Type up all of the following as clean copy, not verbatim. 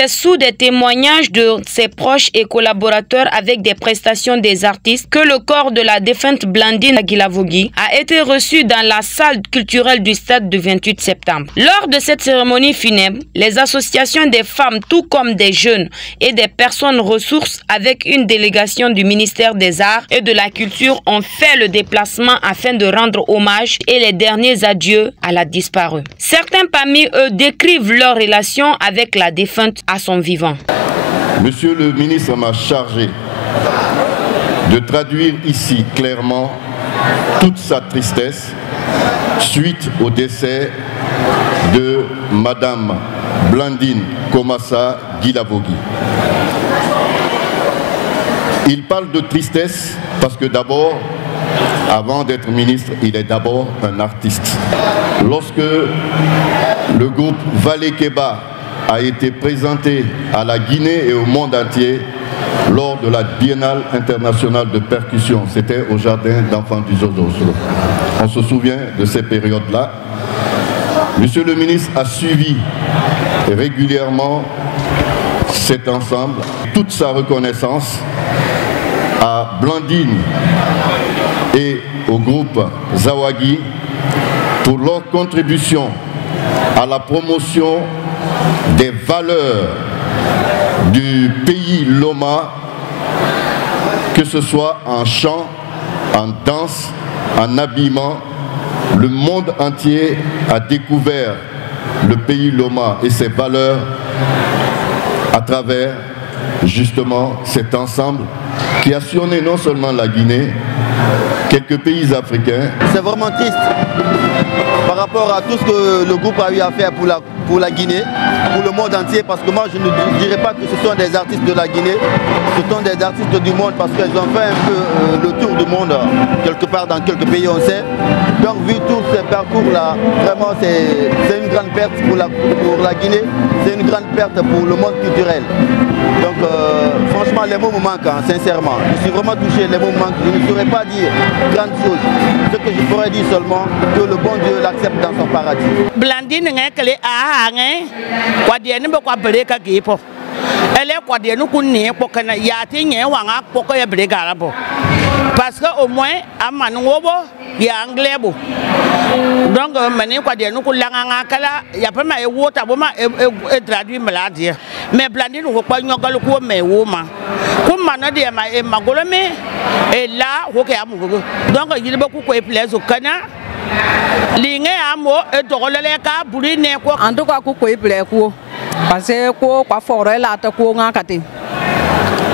C'est sous des témoignages de ses proches et collaborateurs avec des prestations des artistes que le corps de la défunte Blandine Guilavogui a été reçu dans la salle culturelle du stade du 28 septembre. Lors de cette cérémonie funèbre, les associations des femmes, tout comme des jeunes et des personnes ressources avec une délégation du ministère des Arts et de la Culture ont fait le déplacement afin de rendre hommage et les derniers adieux à la disparue. Certains parmi eux décrivent leur relation avec la défunte à son vivant. Monsieur le ministre m'a chargé de traduire ici clairement toute sa tristesse suite au décès de Madame Blandine Komassa Guilavogui. Il parle de tristesse parce que d'abord, avant d'être ministre, il est d'abord un artiste. Lorsque le groupe Vallée Keba a été présenté à la Guinée et au monde entier lors de la Biennale internationale de percussion, c'était au jardin d'enfants du Zoo d'Oslo. On se souvient de ces périodes-là. Monsieur le ministre a suivi régulièrement cet ensemble, toute sa reconnaissance à Blandine et au groupe Zawagi pour leur contribution à la promotion des valeurs du pays Loma, que ce soit en chant, en danse, en habillement. Le monde entier a découvert le pays Loma et ses valeurs à travers justement cet ensemble qui a sillonné non seulement la Guinée, quelques pays africains. C'est vraiment triste par rapport à tout ce que le groupe a eu à faire pour la Guinée, pour le monde entier, parce que moi je ne dirais pas que ce sont des artistes de la Guinée, ce sont des artistes du monde parce qu'ils ont fait un peu le tour du monde, quelque part dans quelques pays on sait. Donc vu tous ces parcours-là, vraiment c'est une grande perte pour la Guinée, c'est une grande perte pour le monde culturel. Donc franchement les mots me manquent, sincèrement. Je suis vraiment touché, les mots me manquent. Je ne saurais pas dire grande chose. Ce que je pourrais dire seulement, que le bon Dieu l'accepte dans son paradis. Blandine parce que au moins à Manouobo il y a anglais bon donc maintenant quoi dire nous kulanga kala il y a pas mal water bon et traduit maladie mais Blandine ou pas nyogal ko mais woma comme mana de ma magolome et là OK amugo donc il beaucoup ko place au Kana linge amo et dorolele ka burine ko en tout cas ko place ko parce que ko kwa forêt là ta ko ngakati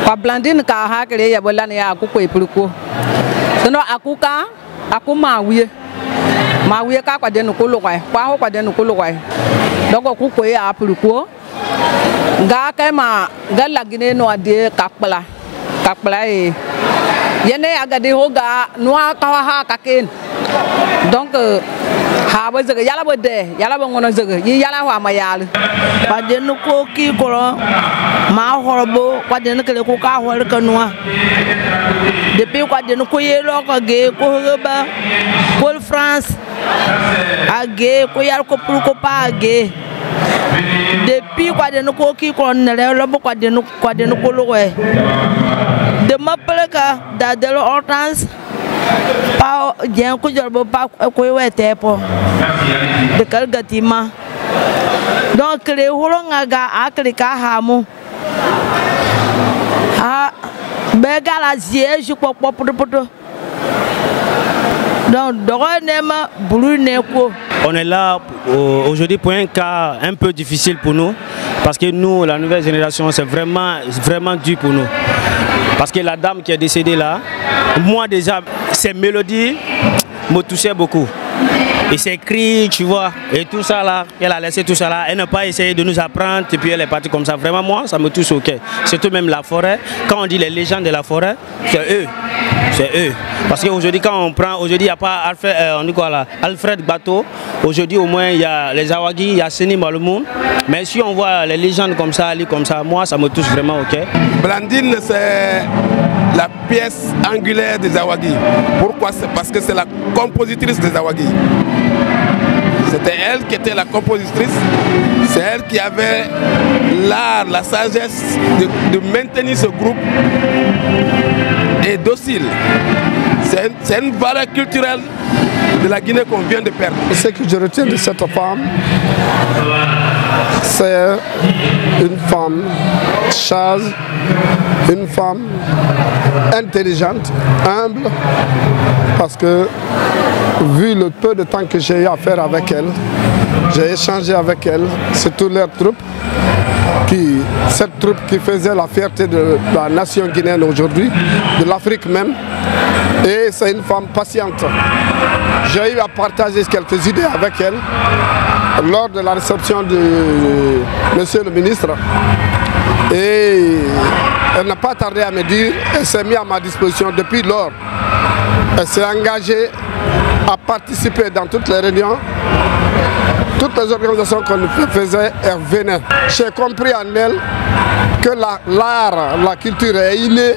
kwa Blandine ka hakele ya bolani ya ko ko sono akuka akuma wiye ka kwa denu ko lokwa kwa ho kwa denu ko lokwa donc ko ya apuluko ga ka ma ga lagine no ade kakpla e yene agade ho ga no ka ha ka ken donc ha ba zaga yala ba de yala ba ngono zaga yi yala wa ma yala kwa denu ko ki ko ma horbo kwa denu kele ko ka hor ka noa depuis quoi de nous couiller l'orgue ba pour France agé couiller ko pour pas agé depuis quoi de nous qui qu'on le quoi de nous ko loé de m'appeler ka da de l'hortense pas bien ko jorbo pas ko wete po de quel gatima donc les holonga ga aklika hamu ah on est là aujourd'hui pour un cas un peu difficile pour nous parce que nous, la nouvelle génération, c'est vraiment dur pour nous. Parce que la dame qui est décédée là, moi déjà, ses mélodies me touchaient beaucoup. Et ses cris, tu vois, et tout ça là, elle a laissé tout ça là, elle n'a pas essayé de nous apprendre et puis elle est partie comme ça. Vraiment moi, ça me touche au cœur. Surtout même la forêt, quand on dit les légendes de la forêt, c'est eux. C'est eux. Parce qu'aujourd'hui, quand on prend, aujourd'hui, il n'y a pas Alfred, on dit quoi là, Alfred Bateau. Aujourd'hui, au moins, il y a les Zawagi, il y a Seni Malomoun. Mais si on voit les légendes comme ça, moi, ça me touche vraiment au cœur. Blandine, c'est la pièce angulaire des Zawagi. Pourquoi? C'est parce que c'est la compositrice des Zawagi. C'était elle elle qui était la compositrice, c'est elle qui avait l'art, la sagesse de maintenir ce groupe et docile. C'est une valeur culturelle de la Guinée qu'on vient de perdre. Ce que je retiens de cette femme, c'est une femme sage, une femme intelligente, humble, parce que vu le peu de temps que j'ai eu à faire avec elle, j'ai échangé avec elle, c'est toute leur troupe, cette troupe qui faisait la fierté de la nation guinéenne aujourd'hui, de l'Afrique même, et c'est une femme patiente. J'ai eu à partager quelques idées avec elle lors de la réception de monsieur le ministre, et elle n'a pas tardé à me dire, elle s'est mise à ma disposition depuis lors. Elle s'est engagée à participer dans toutes les réunions, toutes les organisations qu'on faisait, elle venait. J'ai compris en elle que l'art, la culture est innée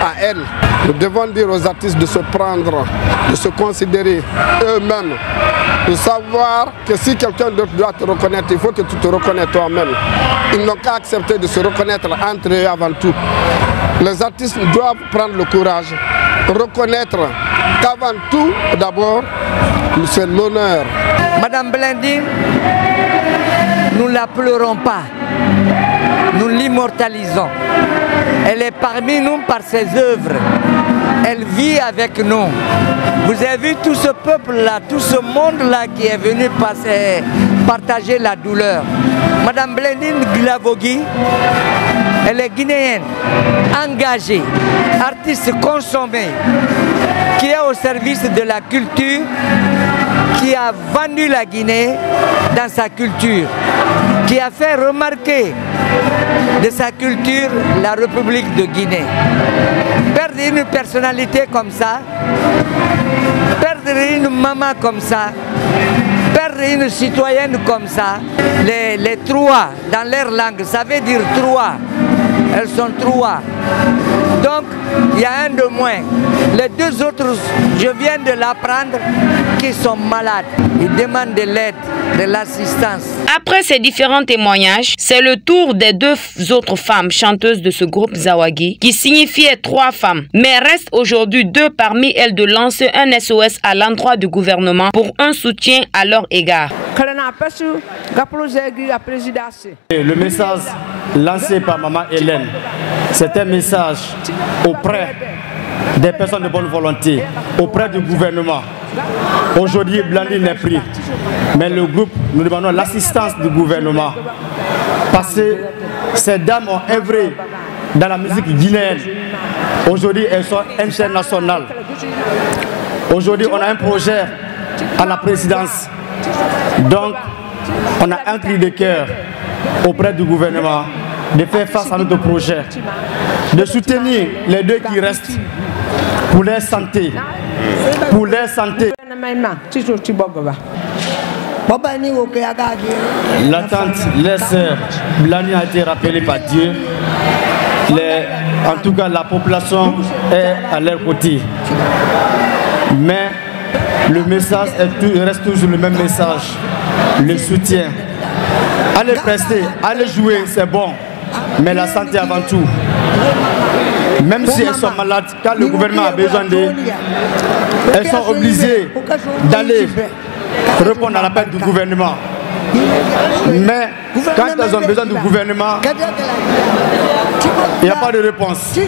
à elle. Nous devons dire aux artistes de se prendre, de se considérer eux-mêmes, de savoir que si quelqu'un d'autre doit te reconnaître, il faut que tu te reconnaisses toi-même. Ils n'ont qu'à accepter de se reconnaître entre eux avant tout. Les artistes doivent prendre le courage, reconnaître qu'avant tout, d'abord, c'est l'honneur. Madame Blandine, nous ne la pleurons pas, nous l'immortalisons. Elle est parmi nous par ses œuvres. Elle vit avec nous. Vous avez vu tout ce peuple-là, tout ce monde-là qui est venu partager la douleur. Madame Blandine Gilavogui, elle est guinéenne, engagée, artiste consommée, qui est au service de la culture, qui a vendu la Guinée dans sa culture, qui a fait remarquer de sa culture la République de Guinée. Perdre une personnalité comme ça, perdre une maman comme ça, perdre une citoyenne comme ça, les trois dans leur langue, ça veut dire trois, elles sont trois. Donc, il y a un de moins. Les deux autres, je viens de l'apprendre, qui sont malades. Ils demandent de l'aide, de l'assistance. Après ces différents témoignages, c'est le tour des deux autres femmes chanteuses de ce groupe Zawagi, qui signifiait 3 femmes. Mais reste aujourd'hui 2 parmi elles de lancer un SOS à l'endroit du gouvernement pour un soutien à leur égard. Le message lancé par Maman Hélène, c'est un message auprès des personnes de bonne volonté, auprès du gouvernement. Aujourd'hui, Blandine n'est pris, mais le groupe, nous demandons l'assistance du gouvernement. Parce que ces dames ont œuvré dans la musique guinéenne. Aujourd'hui, elles sont internationales. Aujourd'hui, on a un projet à la présidence. Donc, on a un cri de cœur auprès du gouvernement de faire face à notre projet, de soutenir les 2 qui restent pour leur santé. Pour leur santé. La tante, les sœurs, Blandine a été rappelée par Dieu. En tout cas, la population est à leur côté. Mais le message reste toujours le même message. Le soutien. Allez prester, allez jouer, c'est bon. Mais la santé avant tout. Même si elles sont malades, quand le gouvernement a besoin d'elles, elles sont obligées d'aller répondre à l'appel du gouvernement. Mais quand elles ont besoin du gouvernement, il n'y a pas de réponse.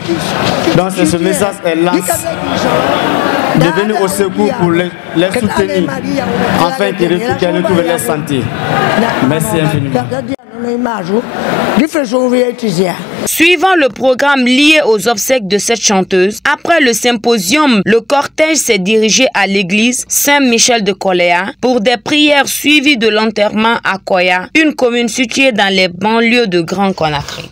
Donc c'est ce message qu'elle lance, de venir au secours pour les soutenir, afin qu'elles retrouvent leur santé. Merci infiniment. Suivant le programme lié aux obsèques de cette chanteuse, après le symposium, le cortège s'est dirigé à l'église Saint-Michel de Koléa pour des prières suivies de l'enterrement à Koya, une commune située dans les banlieues de Grand Conakry.